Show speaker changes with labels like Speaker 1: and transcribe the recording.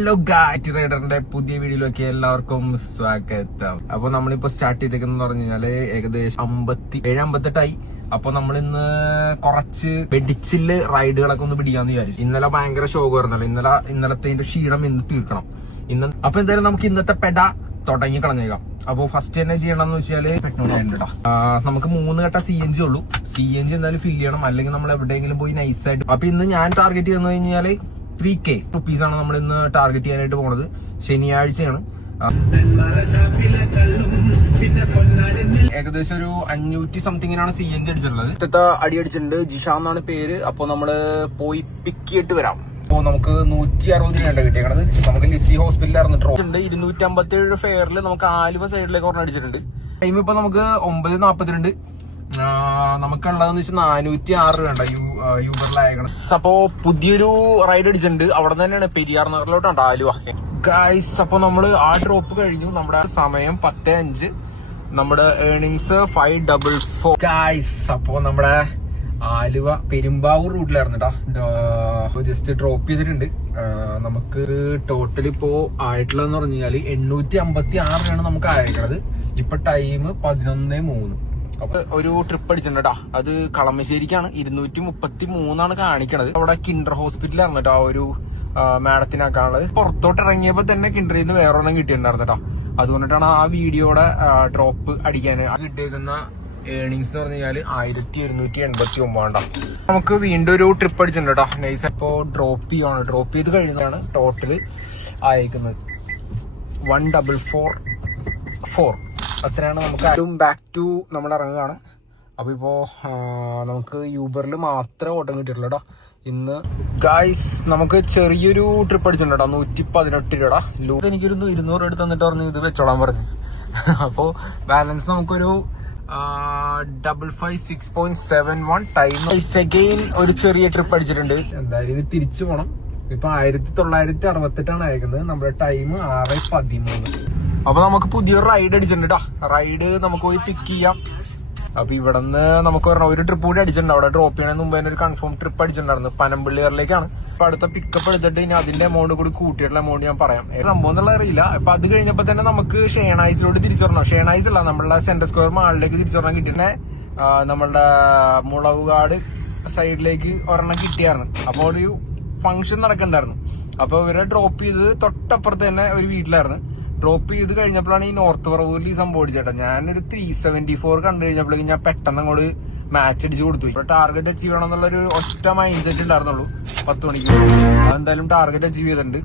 Speaker 1: Hello Gat റൈഡറിന്റെ പുതിയ വീഡിയോയിലേക്ക് എല്ലാവർക്കും സ്വാഗതം. അപ്പൊ നമ്മളിപ്പോ സ്റ്റാർട്ട് ചെയ്തേക്കെന്ന് പറഞ്ഞു കഴിഞ്ഞാൽ ഏകദേശം അമ്പത്തി ഏഴ് അമ്പത്തെട്ടായി. അപ്പൊ നമ്മൾ ഇന്ന് കുറച്ച് വെടിച്ചിൽ റൈഡുകളൊക്കെ ഒന്ന് പിടിക്കാന്ന് വിചാരിച്ചു. ഇന്നലെ ഭയങ്കര ഷോക്ക് വരുന്നല്ലോ ഇന്നലെ ഇന്നലത്തെ ക്ഷീണം ഇന്ന് തീർക്കണം. ഇന്ന് അപ്പൊ എന്തായാലും നമുക്ക് ഇന്നത്തെ പെട തുടങ്ങി കളഞ്ഞേക്കാം. അപ്പൊ ഫസ്റ്റ് തന്നെ ചെയ്യണമെന്ന് വെച്ചാൽ പെട്രോൾ നമുക്ക് മൂന്ന് ഘട്ട സി എൻ ജി ഉള്ളൂ. സി എൻ ജി എന്തായാലും ഫില്ല് ചെയ്യണം. അല്ലെങ്കിൽ നമ്മൾ എവിടെയെങ്കിലും പോയി നൈസ് ആയിട്ട്. അപ്പൊ ഇന്ന് ഞാൻ ടാർഗറ്റ് ചെയ്യുന്ന കഴിഞ്ഞാൽ ത്രീ കെ റുപ്പീസ് ആണ് നമ്മൾ ഇന്ന് ടാർഗറ്റ് ചെയ്യാനായിട്ട് പോണത്. ശനിയാഴ്ചയാണ്. ഏകദേശം ഒരു അഞ്ഞൂറ്റി സംതിങ്ങിനാണ് സി എൻ ജി അടിച്ചിട്ടുള്ളത്. ഇത്തത്തെ അടി അടിച്ചിട്ടുണ്ട്. ജിഷ എന്നാണ് പേര്. അപ്പൊ നമ്മൾ പോയി പിക്ക് ചെയ്തിട്ട് വരാം. അപ്പൊ നമുക്ക് നൂറ്റി അറുപത് രൂപ കിട്ടിയേക്കണത്. നമുക്ക് ലിസി ഹോസ്പിറ്റലിൽ ഇറന്നിട്ടുണ്ട് ഇരുന്നൂറ്റി അമ്പത്തി ഏഴ് ഫെയറിൽ നമുക്ക് ആലുവ സൈഡിലേക്ക് ഒരെണ്ണം അടിച്ചിട്ടുണ്ട്. ടൈം ഇപ്പൊ നമുക്ക് ഒമ്പത് നാപ്പത്തിരണ്ട്. നമുക്കുള്ളതെന്ന് വെച്ചാൽ നാനൂറ്റി ആറ് രൂപ യൂ യൂബറിലായേക്കണം അപ്പോ പുതിയൊരു റൈഡ് അടിച്ചിട്ടുണ്ട്. അവിടെ തന്നെയാണ് പെരിയാർ നഗറിലോട്ടാണ് ആലുവ. ഗൈസ് അപ്പൊ നമ്മൾ ആ ഡ്രോപ്പ് കഴിഞ്ഞു. നമ്മുടെ സമയം പത്തേ അഞ്ച്. നമ്മുടെ earnings five double four guys അപ്പോ നമ്മുടെ ആലുവ പെരുമ്പാവൂർ റൂട്ടിലായിരുന്നു കേട്ടോ ജസ്റ്റ് ഡ്രോപ്പ് ചെയ്തിട്ടുണ്ട്. നമുക്ക് ടോട്ടൽ ഇപ്പോ ആയിട്ടുള്ളതെന്ന് പറഞ്ഞു കഴിഞ്ഞാൽ എണ്ണൂറ്റി അമ്പത്തി ആറിനാണ് നമുക്ക് അയക്കണത്. ഇപ്പൊ ടൈം പതിനൊന്ന് മൂന്ന്. ഒരു ട്രിപ്പ് അടിച്ചിട്ടുണ്ട് കേട്ടോ അത് കളമശ്ശേരിക്കാണ്. ഇരുന്നൂറ്റി മുപ്പത്തി മൂന്നാണ് കാണിക്കണത്. അവിടെ കിൻഡർ ഹോസ്പിറ്റലാണ് കേട്ടോ ആ ഒരു മാഡത്തിനാക്കാനുള്ളത്. പുറത്തോട്ട് ഇറങ്ങിയപ്പോ തന്നെ കിൻഡറിൽ നിന്ന് വേറെ ഒരെണ്ണം കിട്ടിയിട്ടുണ്ടായിരുന്നു കേട്ടോ അതുകൊണ്ടിട്ടാണ് ആ വീഡിയോയുടെ ഡ്രോപ്പ് അടിക്കാൻ കിട്ടിയിരുന്ന ഏണിങ്സ് എന്ന് പറഞ്ഞു കഴിഞ്ഞാൽ ആയിരത്തി ഒരുന്നൂറ്റി എൺപത്തി ഒമ്പതാണ്ടാ നമുക്ക് വീണ്ടും ഒരു ട്രിപ്പ് അടിച്ചിട്ടുണ്ട് കേട്ടോ നൈസ് ഇപ്പോ ഡ്രോപ്പ് ചെയ്യാണ്. ഡ്രോപ്പ് ചെയ്ത് കഴിഞ്ഞാണ് ടോട്ടൽ അയക്കുന്നത് വൺ ഡബിൾ ഫോർ ഫോർ അത്രയാണ് നമുക്ക് അതും ബാക്ക് ടു നമ്മൾ ഇറങ്ങുകയാണ്. അപ്പോൾ ഇപ്പോ നമുക്ക് യൂബറിൽ മാത്രമേ ഓട്ടം കിട്ടിയിട്ടുള്ളൂ കേട്ടോ ഇന്ന് ഗായ്സ് നമുക്ക് ചെറിയൊരു ട്രിപ്പ് അടിച്ചിട്ടുണ്ട് കേട്ടോ നൂറ്റി പതിനെട്ട് രൂപടാ ലൂട്ട് എനിക്കൊരു ഇരുന്നൂറ് എടുത്ത് തന്നിട്ട് പറഞ്ഞു ഇത് വെച്ചോളാൻ പറഞ്ഞു. അപ്പോൾ ബാലൻസ് നമുക്കൊരു double five six point seven one time second ഒരു ചെറിയ ട്രിപ്പ് അടിച്ചിട്ടുണ്ട്. എന്തായാലും ഇത് തിരിച്ചു പോകണം ഇപ്പൊ ആയിരത്തി തൊള്ളായിരത്തി അറുപത്തെട്ടാണ് അയക്കുന്നത്. നമ്മുടെ ടൈം ആറ് പതിമൂന്ന്. അപ്പൊ നമുക്ക് പുതിയൊരു റൈഡ് അടിച്ചിട്ടുണ്ട് റൈഡ് നമുക്ക് പോയി പിക്ക് ചെയ്യാം. അപ്പൊ ഇവിടുന്ന് നമുക്ക് പറഞ്ഞ ഒരു ട്രിപ്പ് കൂടി അടിച്ചിട്ടുണ്ട്. അവിടെ ഡ്രോപ്പ് ചെയ്യണതിന് മുമ്പ് തന്നെ ഒരു കൺഫേം ട്രിപ്പ് അടിച്ചിട്ടുണ്ടായിരുന്നു. പനമ്പിള്ളിയറിലേക്കാണ് അപ്പൊ അടുത്ത പിക്കപ്പ് എടുത്തിട്ട് ഇനി അതിന്റെ എമൗണ്ട് കൂടി കൂട്ടിയിട്ടുള്ള എമൗണ്ട് ഞാൻ പറയാം. സംഭവം എന്നുള്ള അറിയില്ല. അപ്പൊ അത് കഴിഞ്ഞപ്പോ തന്നെ നമുക്ക് ഷേണായിസിലോട്ട് തിരിച്ചു വരണം ഷേണായിസ് അല്ല നമ്മളുടെ സെന്റർ സ്ക്വയർ മാളിലേക്ക് തിരിച്ചു വരണം കിട്ടുന്ന നമ്മളുടെ മുളകുകാട് സൈഡിലേക്ക് ഒരെണ്ണം കിട്ടിയായിരുന്നു. അപ്പൊ ഒരു ഫംഗ്ഷൻ നടക്കണ്ടായിരുന്നു. അപ്പൊ ഇവരെ ഡ്രോപ്പ് ചെയ്തത് തൊട്ടപ്പുറത്ത് തന്നെ ഒരു വീട്ടിലായിരുന്നു. ഡ്രോപ്പ് ചെയ്ത് കഴിഞ്ഞപ്പോഴാണ് ഈ നോർത്ത് പറവൂരിൽ ഈ സംഭവം അടിച്ചേട്ടാ ഞാനൊരു ത്രീ സെവന്റി ഫോർ കണ്ടു കഴിഞ്ഞപ്പോഴേക്കും ഞാൻ പെട്ടെന്ന് അങ്ങോട്ട് മാച്ച് അടിച്ച് കൊടുത്തു ഇപ്പൊ ടാർഗറ്റ് അച്ചീവ് ചെയ്യണം എന്നുള്ള ഒരു ഒറ്റ മൈൻഡ് സെറ്റ് ഉണ്ടായിരുന്നുള്ളൂ പത്ത് മണിക്ക്. അതെന്തായാലും ടാർഗറ്റ് അച്ചീവ് ചെയ്തിട്ടുണ്ട്.